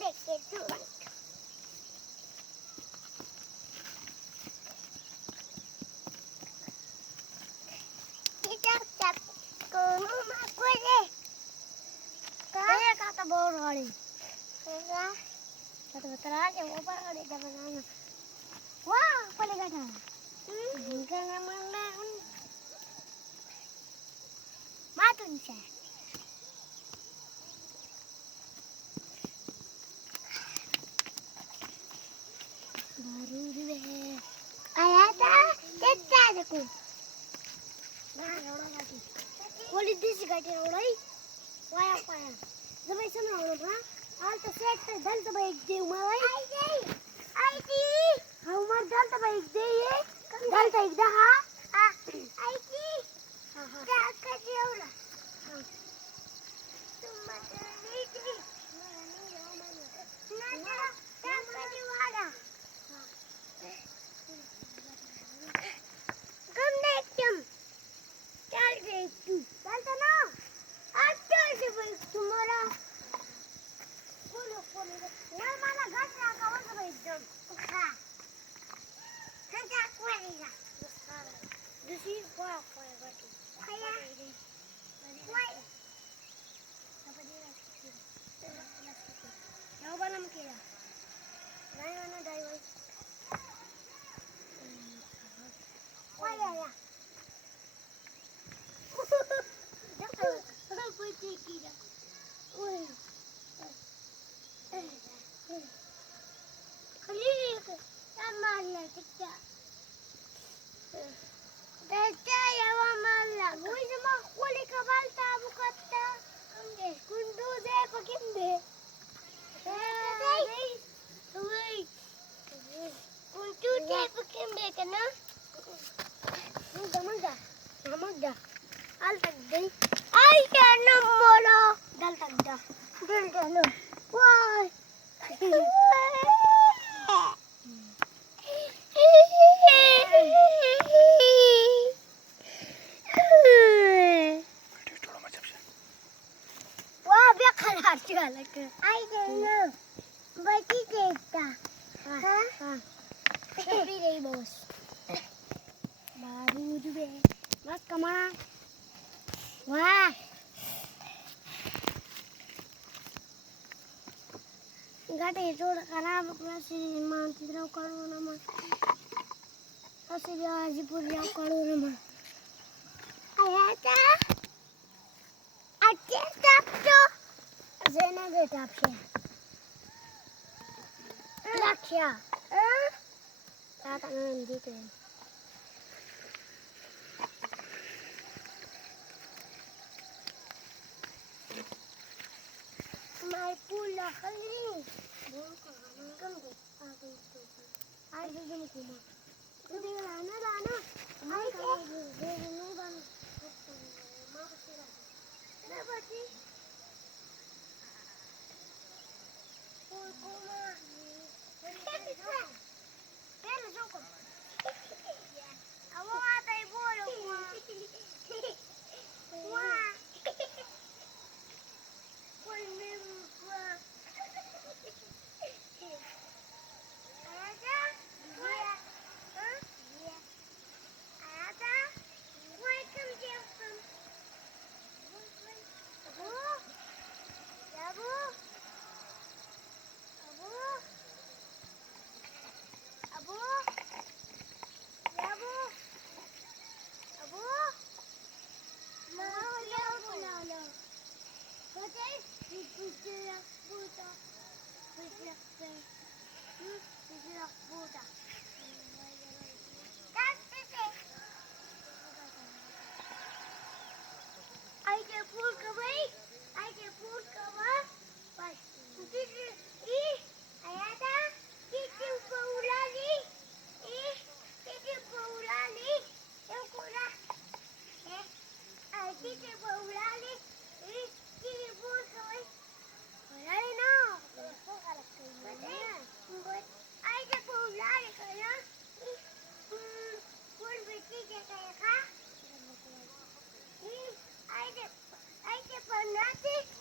देखे तू kita cap kono aku deh kayak kata boroli ya betul-betul aja mau parah di mana wah paling ada enggak mana matun saya baru deh ayata cetak aku बोली देसी गाड़ी रोलाई वाया पाया जब ऐसा ना हो ना आल तो सेट पे दल तो बाइक दे उमाई आई थी हम मार दल तो बाइक दे ये दल तो एक दहा आई थी क्या कर रही हो ना तुम मत नहीं थी ना ना क्या कर रही वाला कम देख तुम चल रे तू चलता ना आज चल से भाई तुम्हारा बोलो मैं माला घाट लगा वो सब एकदम खा हम क्या करेगा दूसरी कोई बात खाया कोई अब दे ना बना मकेला नहीं ना ड्राइवर कोई आया Kira. Oi. Kali sama lah kita. Dah ya mama. Oi sama kuli kabal tabu kata. Kundu deh pakai deh. Oi. Kundu deh pakai deh kena. Mangga. Al tak deh. Ay, ano mo lo? Dal tagda. Why? Wah, biar kalah segala ke. I don't know. Berarti kita. Tapi deh bos. Baru juga. Mas kemana? Wah. Gade road खराब से मानचित्र करो ना मत ऐसे हाजीपुर या करो ना मत आया था अच्छे टॉप तो जेना के टॉप से लक्ष्य ताता नंदी तो my pula kali kan deh ada jam kuma udah lana ay deh ini ban ma pasti kenapa sih kuma kan joko awak ada ibu loh wah ती